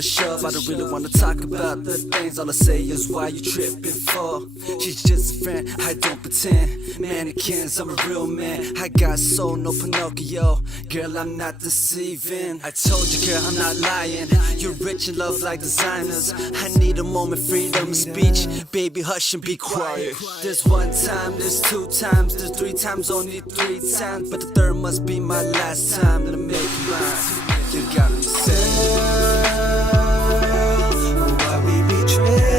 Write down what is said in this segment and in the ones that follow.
the shove. I don't really wanna talk about the things. All I say is why you tripping for. She's just a friend, I don't pretend. Mannequins, I'm a real man. I got soul, no Pinocchio. Girl, I'm not deceiving. I told you, girl, I'm not lying. You're rich and love like designers. I need a moment, freedom of speech. Baby, hush and be quiet. There's one time, there's two times, there's three times, only three times. But the third must be my last time to make you mine. You got me saying, why we be tripping?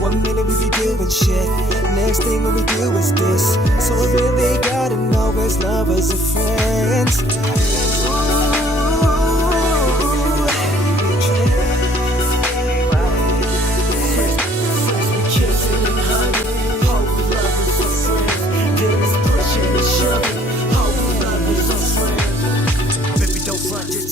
1 minute we be doing shit, next thing what we do is this. So I really gotta know as lovers or friends.